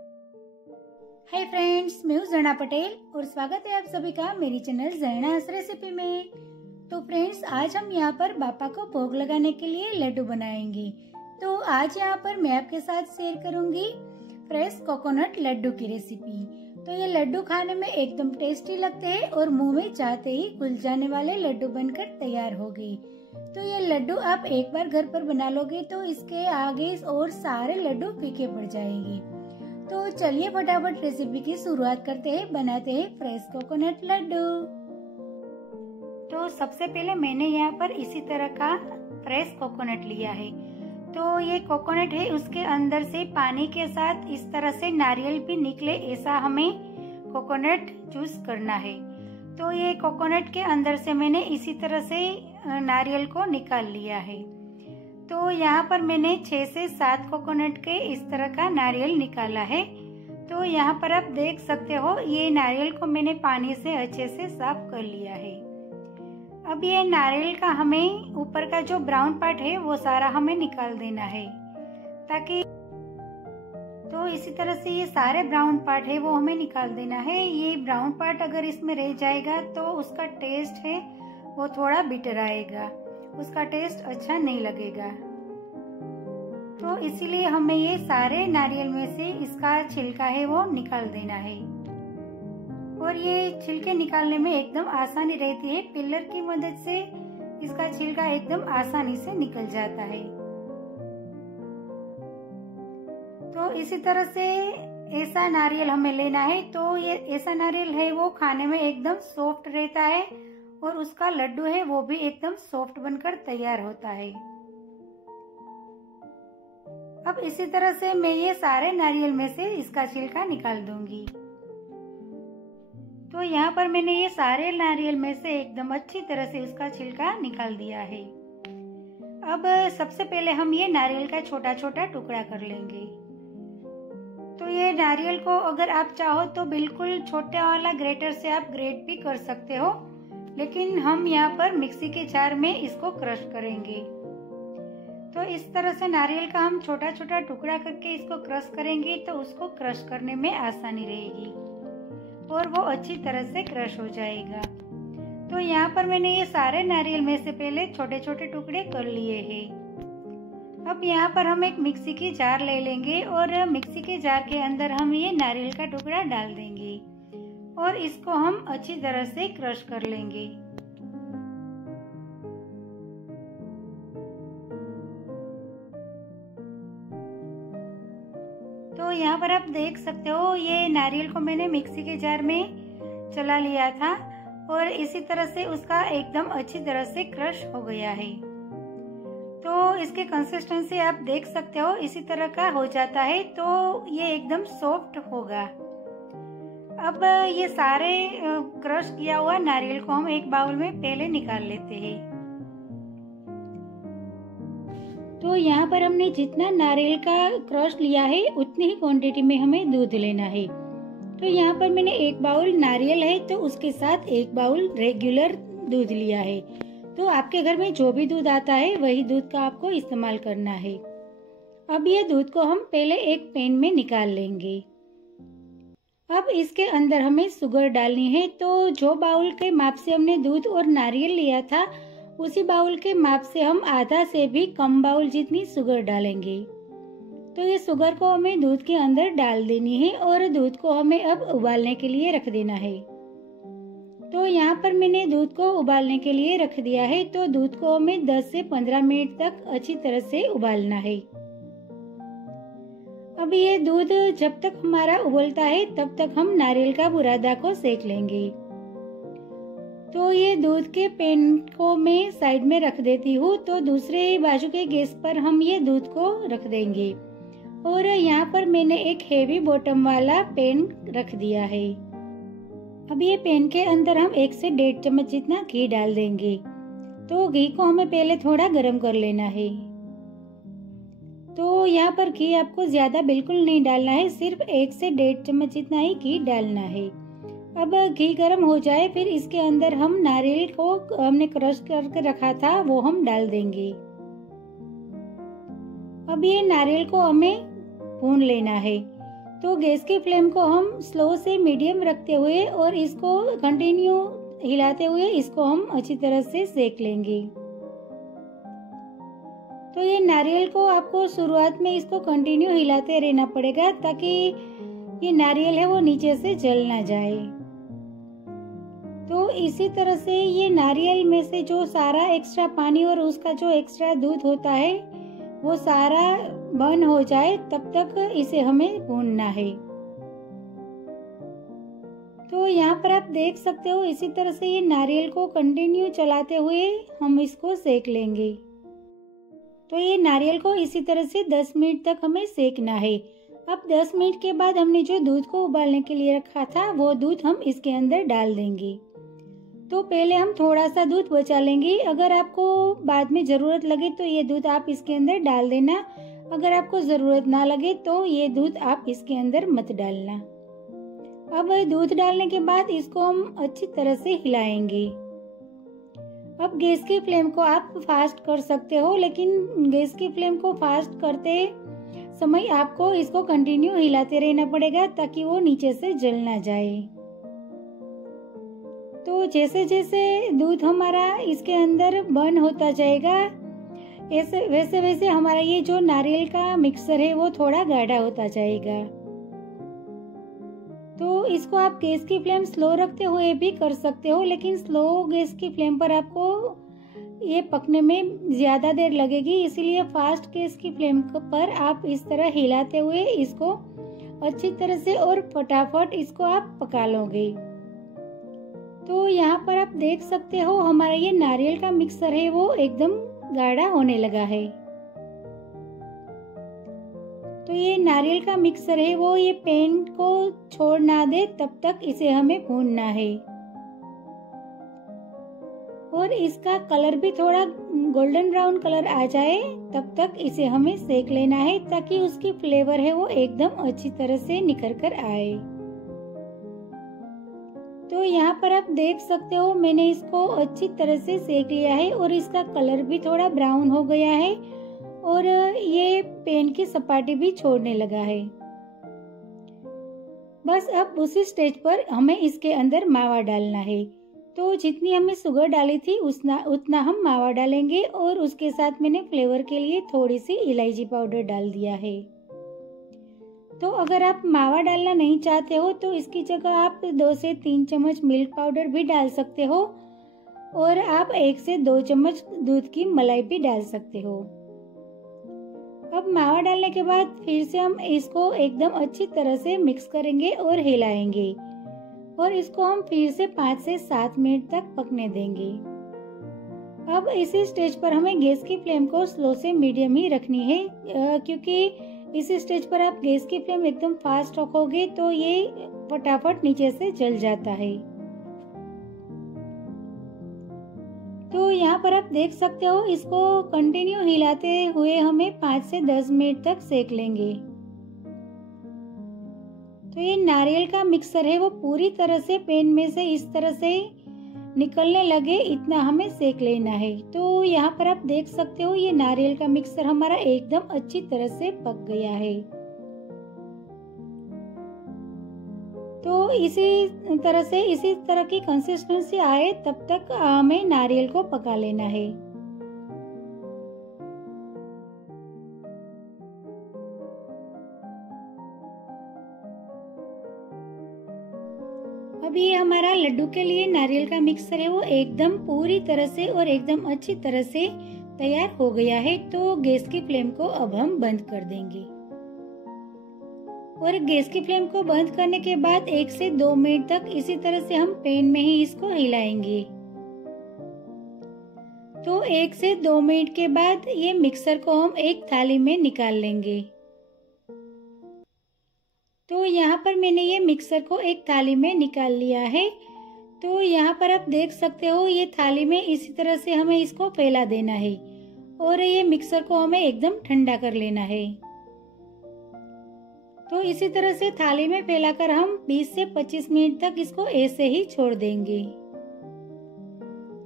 Hi friends, मैं हूँ जरना पटेल और स्वागत है आप सभी का मेरी चैनल जरनास रेसिपी में। तो फ्रेंड्स, आज हम यहाँ पर बापा को भोग लगाने के लिए लड्डू बनाएंगे। तो आज यहाँ पर मैं आपके साथ शेयर करूंगी फ्रेश कोकोनट लड्डू की रेसिपी। तो ये लड्डू खाने में एकदम टेस्टी लगते हैं और मुंह में जाते ही घुल जाने वाले लड्डू बनकर तैयार हो गए। तो ये लड्डू आप एक बार घर पर बना लोगे तो इसके आगे और सारे लड्डू फीके पड़ जाएंगे। तो चलिए फटाफट रेसिपी की शुरुआत करते हैं, बनाते हैं फ्रेश कोकोनट लड्डू। तो सबसे पहले मैंने यहाँ पर इसी तरह का फ्रेश कोकोनट लिया है। तो ये कोकोनट है, उसके अंदर से पानी के साथ इस तरह से नारियल भी निकले ऐसा हमें कोकोनट जूस करना है। तो ये कोकोनट के अंदर से मैंने इसी तरह से नारियल को निकाल लिया है। तो यहाँ पर मैंने 6 से 7 कोकोनट के इस तरह का नारियल निकाला है। तो यहाँ पर आप देख सकते हो, ये नारियल को मैंने पानी से अच्छे से साफ कर लिया है। अब ये नारियल का हमें ऊपर का जो ब्राउन पार्ट है वो सारा हमें निकाल देना है, ताकि तो इसी तरह से ये सारे ब्राउन पार्ट है वो हमें निकाल देना है। ये ब्राउन पार्ट अगर इसमें रह जाएगा तो उसका टेस्ट है वो थोड़ा बिटर आएगा, उसका टेस्ट अच्छा नहीं लगेगा। तो इसीलिए हमें ये सारे नारियल में से इसका छिलका है वो निकाल देना है। और ये छिलके निकालने में एकदम आसानी रहती है, पिलर की मदद से इसका छिलका एकदम आसानी से निकल जाता है। तो इसी तरह से ऐसा नारियल हमें लेना है। तो ये ऐसा नारियल है वो खाने में एकदम सॉफ्ट रहता है और उसका लड्डू है वो भी एकदम सॉफ्ट बनकर तैयार होता है। अब इसी तरह से मैं ये सारे नारियल में से इसका छिलका निकाल दूंगी। तो यहाँ पर मैंने ये सारे नारियल में से एकदम अच्छी तरह से उसका छिलका निकाल दिया है। अब सबसे पहले हम ये नारियल का छोटा छोटा टुकड़ा कर लेंगे। तो ये नारियल को अगर आप चाहो तो बिल्कुल छोटा वाला ग्रेटर से आप ग्रेट भी कर सकते हो, लेकिन हम यहाँ पर मिक्सी के जार में इसको क्रश करेंगे। तो इस तरह से नारियल का हम छोटा छोटा टुकड़ा करके इसको क्रश करेंगे तो उसको क्रश करने में आसानी रहेगी और वो अच्छी तरह से क्रश हो जाएगा। तो यहाँ पर मैंने ये सारे नारियल में से पहले छोटे छोटे टुकड़े कर लिए हैं। अब यहाँ पर हम एक मिक्सी की जार ले लेंगे और मिक्सी के जार के अंदर हम ये नारियल का टुकड़ा डाल देंगे और इसको हम अच्छी तरह से क्रश कर लेंगे। तो यहाँ पर आप देख सकते हो, ये नारियल को मैंने मिक्सी के जार में चला लिया था और इसी तरह से उसका एकदम अच्छी तरह से क्रश हो गया है। तो इसके कंसिस्टेंसी आप देख सकते हो, इसी तरह का हो जाता है तो ये एकदम सॉफ्ट होगा। अब ये सारे क्रश किया हुआ नारियल को हम एक बाउल में पहले निकाल लेते हैं। तो यहाँ पर हमने जितना नारियल का क्रश लिया है उतनी ही क्वांटिटी में हमें दूध लेना है। तो यहाँ पर मैंने 1 बाउल नारियल है तो उसके साथ 1 बाउल रेगुलर दूध लिया है। तो आपके घर में जो भी दूध आता है वही दूध का आपको इस्तेमाल करना है। अब ये दूध को हम पहले एक पैन में निकाल लेंगे। अब इसके अंदर हमें शुगर डालनी है। तो जो बाउल के माप से हमने दूध और नारियल लिया था उसी बाउल के माप से हम आधा से भी कम बाउल जितनी शुगर डालेंगे। तो ये शुगर को हमें दूध के अंदर डाल देनी है और दूध को हमें अब उबालने के लिए रख देना है। तो यहाँ पर मैंने दूध को उबालने के लिए रख दिया है। तो दूध को हमें 10 से 15 मिनट तक अच्छी तरह से उबालना है। अब ये दूध जब तक हमारा उबलता है तब तक हम नारियल का बुरादा को सेक लेंगे। तो ये दूध के पैन को मैं साइड में रख देती हूँ। तो दूसरे बाजू के गैस पर हम ये दूध को रख देंगे और यहाँ पर मैंने एक हेवी बॉटम वाला पैन रख दिया है। अब ये पैन के अंदर हम 1 से 1.5 चम्मच जितना घी डाल देंगे। तो घी को हमें पहले थोड़ा गर्म कर लेना है। तो यहाँ पर घी आपको ज्यादा बिल्कुल नहीं डालना है, सिर्फ 1 से 1.5 चम्मच जितना ही घी डालना है। अब घी गर्म हो जाए फिर इसके अंदर हम नारियल को हमने क्रश करके रखा था वो हम डाल देंगे। अब ये नारियल को हमें भून लेना है। तो गैस की फ्लेम को हम स्लो से मीडियम रखते हुए और इसको कंटिन्यू हिलाते हुए इसको हम अच्छी तरह से सेक लेंगे। तो ये नारियल को आपको शुरुआत में इसको कंटिन्यू हिलाते रहना पड़ेगा ताकि ये नारियल है वो नीचे से जल ना जाए। तो इसी तरह से ये नारियल में से जो सारा एक्स्ट्रा पानी और उसका जो एक्स्ट्रा दूध होता है वो सारा बर्न हो जाए तब तक इसे हमें भूनना है। तो यहाँ पर आप देख सकते हो इसी तरह से ये नारियल को कंटिन्यू चलाते हुए हम इसको सेक लेंगे। तो ये नारियल को इसी तरह से 10 मिनट तक हमें सेकना है। अब 10 मिनट के बाद हमने जो दूध को उबालने के लिए रखा था वो दूध हम इसके अंदर डाल देंगे। तो पहले हम थोड़ा सा दूध बचा लेंगे, अगर आपको बाद में ज़रूरत लगे तो ये दूध आप इसके अंदर डाल देना, अगर आपको ज़रूरत ना लगे तो ये दूध आप इसके अंदर मत डालना। अब दूध डालने के बाद इसको हम अच्छी तरह से हिलाएंगे। अब गैस की फ्लेम को आप फास्ट कर सकते हो, लेकिन गैस की फ्लेम को फास्ट करते समय आपको इसको कंटिन्यू हिलाते रहना पड़ेगा ताकि वो नीचे से जल ना जाए। तो जैसे जैसे दूध हमारा इसके अंदर बर्न होता जाएगा वैसे वैसे हमारा ये जो नारियल का मिक्सर है वो थोड़ा गाढ़ा होता जाएगा। तो इसको आप गैस की फ्लेम स्लो रखते हुए भी कर सकते हो, लेकिन स्लो गैस की फ्लेम पर आपको ये पकने में ज़्यादा देर लगेगी, इसीलिए फास्ट गैस की फ्लेम पर आप इस तरह हिलाते हुए इसको अच्छी तरह से और फटाफट इसको आप पका लोगे। तो यहाँ पर आप देख सकते हो हमारा ये नारियल का मिक्सर है वो एकदम गाढ़ा होने लगा है। तो ये नारियल का मिक्सर है वो ये पैन को छोड़ ना दे तब तक इसे हमें भूनना है और इसका कलर भी थोड़ा गोल्डन ब्राउन कलर आ जाए तब तक इसे हमें सेक लेना है ताकि उसकी फ्लेवर है वो एकदम अच्छी तरह से निखर कर आए। तो यहाँ पर आप देख सकते हो मैंने इसको अच्छी तरह से सेक लिया है और इसका कलर भी थोड़ा ब्राउन हो गया है और ये पैन की सपाटी भी छोड़ने लगा है। बस अब उसी स्टेज पर हमें इसके अंदर मावा डालना है। तो जितनी हमने शुगर डाली थी उतना हम मावा डालेंगे और उसके साथ मैंने फ्लेवर के लिए थोड़ी सी इलायची पाउडर डाल दिया है। तो अगर आप मावा डालना नहीं चाहते हो तो इसकी जगह आप 2 से 3 चम्मच मिल्क पाउडर भी डाल सकते हो और आप 1 से 2 चम्मच दूध की मलाई भी डाल सकते हो। अब मावा डालने के बाद फिर से हम इसको एकदम अच्छी तरह से मिक्स करेंगे और हिलाएंगे और इसको हम फिर से 5 से 7 मिनट तक पकने देंगे। अब इसी स्टेज पर हमें गैस की फ्लेम को स्लो से मीडियम ही रखनी है, क्योंकि इसी स्टेज पर आप गैस की फ्लेम एकदम फास्ट रखोगे तो ये फटाफट नीचे से जल जाता है। तो यहाँ पर आप देख सकते हो इसको कंटिन्यू हिलाते हुए हमें 5 से 10 मिनट तक सेक लेंगे। तो ये नारियल का मिक्सर है वो पूरी तरह से पैन में से इस तरह से निकलने लगे इतना हमें सेक लेना है। तो यहाँ पर आप देख सकते हो ये नारियल का मिक्सर हमारा एकदम अच्छी तरह से पक गया है। तो इसी तरह की कंसिस्टेंसी आए तब तक हमें नारियल को पका लेना है। अब ये हमारा लड्डू के लिए नारियल का मिक्सर है वो एकदम पूरी तरह से और एकदम अच्छी तरह से तैयार हो गया है। तो गैस की फ्लेम को अब हम बंद कर देंगे और गैस की फ्लेम को बंद करने के बाद 1 से 2 मिनट तक इसी तरह से हम पैन में ही इसको हिलाएंगे। तो 1 से 2 मिनट के बाद ये मिक्सर को हम एक थाली में निकाल लेंगे। तो यहाँ पर मैंने ये मिक्सर को एक थाली में निकाल लिया है। तो यहाँ पर आप देख सकते हो ये थाली में इसी तरह से हमें इसको फैला देना है और ये मिक्सर को हमें एकदम ठंडा कर लेना है। तो इसी तरह से थाली में फैलाकर हम 20 से 25 मिनट तक इसको ऐसे ही छोड़ देंगे।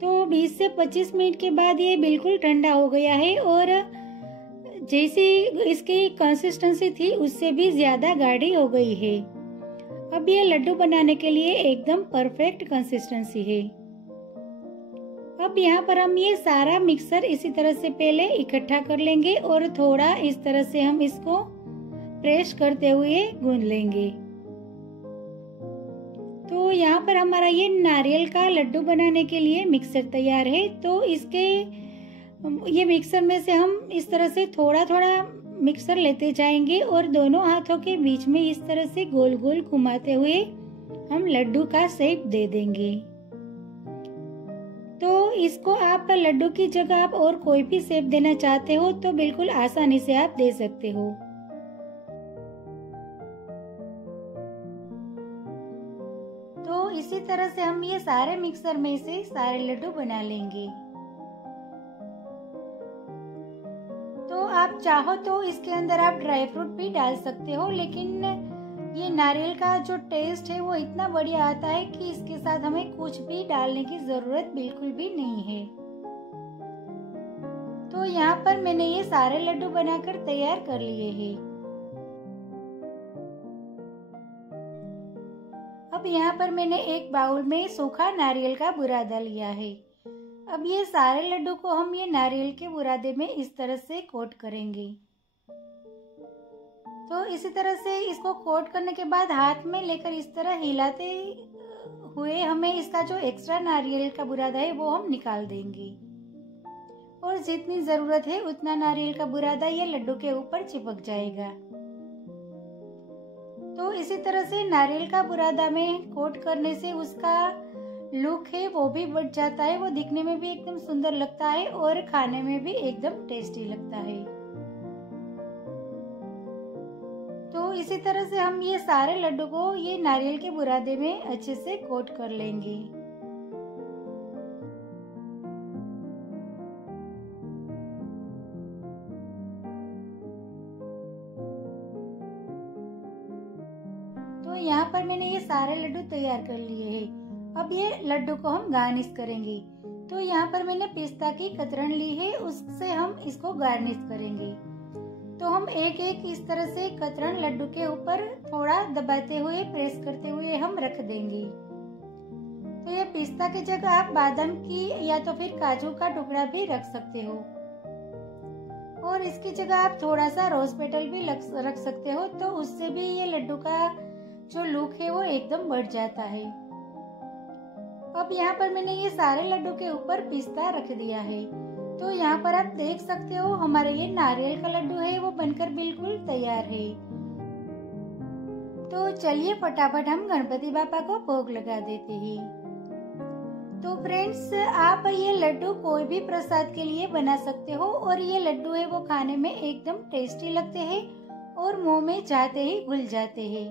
तो 20 से 25 मिनट के बाद ये बिल्कुल ठंडा हो गया है और जैसी इसकी कंसिस्टेंसी थी उससे भी ज्यादा गाढ़ी हो गई है। अब ये लड्डू बनाने के लिए एकदम परफेक्ट कंसिस्टेंसी है। अब यहाँ पर हम ये सारा मिक्सर इसी तरह से पहले इकट्ठा कर लेंगे और थोड़ा इस तरह से हम इसको प्रेस करते हुए गूंद लेंगे। तो यहाँ पर हमारा ये नारियल का लड्डू बनाने के लिए मिक्सर तैयार है। तो ये मिक्सर में से हम इस तरह से थोड़ा थोड़ा मिक्सर लेते जाएंगे और दोनों हाथों के बीच में इस तरह से गोल गोल घुमाते हुए हम लड्डू का शेप दे देंगे। तो इसको आप लड्डू की जगह आप और कोई भी शेप देना चाहते हो तो बिल्कुल आसानी से आप दे सकते हो। तो इसी तरह से हम ये सारे मिक्सर में से सारे लड्डू बना लेंगे। तो आप चाहो तो इसके अंदर आप ड्राई फ्रूट भी डाल सकते हो, लेकिन ये नारियल का जो टेस्ट है वो इतना बढ़िया आता है कि इसके साथ हमें कुछ भी डालने की जरूरत बिल्कुल भी नहीं है। तो यहाँ पर मैंने ये सारे लड्डू बनाकर तैयार कर लिए हैं। अब यहाँ पर मैंने एक बाउल में सूखा नारियल का बुरादा लिया है। अब ये सारे लड्डू को हम ये नारियल के बुरादे में इस तरह से कोट करेंगे। तो इसी तरह से इसको कोट करने के बाद हाथ में लेकर इस तरह हिलाते हुए हमें इसका जो एक्स्ट्रा नारियल का बुरादा है वो हम निकाल देंगे और जितनी जरूरत है उतना नारियल का बुरादा ये लड्डू के ऊपर चिपक जाएगा। तो इसी तरह से नारियल का बुरादा में कोट करने से उसका लुक है वो भी बढ़ जाता है, वो दिखने में भी एकदम सुंदर लगता है और खाने में भी एकदम टेस्टी लगता है। तो इसी तरह से हम ये सारे लड्डू को ये नारियल के बुरादे में अच्छे से कोट कर लेंगे। तो यहाँ पर मैंने ये सारे लड्डू तैयार कर लिए हैं। अब ये लड्डू को हम गार्निश करेंगे। तो यहाँ पर मैंने पिस्ता की कतरन ली है, उससे हम इसको गार्निश करेंगे। तो हम एक एक इस तरह से कतरन लड्डू के ऊपर थोड़ा दबाते हुए प्रेस करते हुए हम रख देंगे। तो ये पिस्ता की जगह आप बादाम की या तो फिर काजू का टुकड़ा भी रख सकते हो और इसकी जगह आप थोड़ा सा रोज पेटल भी रख सकते हो। तो उससे भी ये लड्डू का जो लुक है वो एकदम बढ़ जाता है। अब यहाँ पर मैंने ये सारे लड्डू के ऊपर पिस्ता रख दिया है। तो यहाँ पर आप देख सकते हो हमारे ये नारियल का लड्डू है वो बनकर बिल्कुल तैयार है। तो चलिए फटाफट हम गणपति बापा को भोग लगा देते हैं। तो फ्रेंड्स, आप ये लड्डू कोई भी प्रसाद के लिए बना सकते हो और ये लड्डू है वो खाने में एकदम टेस्टी लगते हैं और मुंह में जाते ही घुल जाते हैं।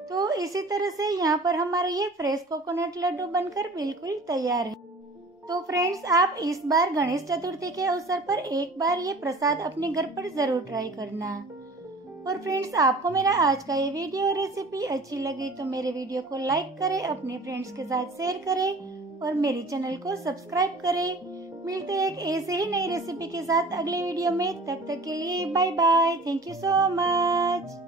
तो इसी तरह से यहाँ पर हमारा ये फ्रेश कोकोनट लड्डू बनकर बिल्कुल तैयार है। तो फ्रेंड्स, आप इस बार गणेश चतुर्थी के अवसर पर एक बार ये प्रसाद अपने घर पर जरूर ट्राई करना। और फ्रेंड्स, आपको मेरा आज का ये वीडियो रेसिपी अच्छी लगी तो मेरे वीडियो को लाइक करें, अपने फ्रेंड्स के साथ शेयर करें और मेरे चैनल को सब्सक्राइब करें। मिलते हैं एक ऐसे ही नई रेसिपी के साथ अगले वीडियो में। तब तक के लिए bye bye. Thank you so much.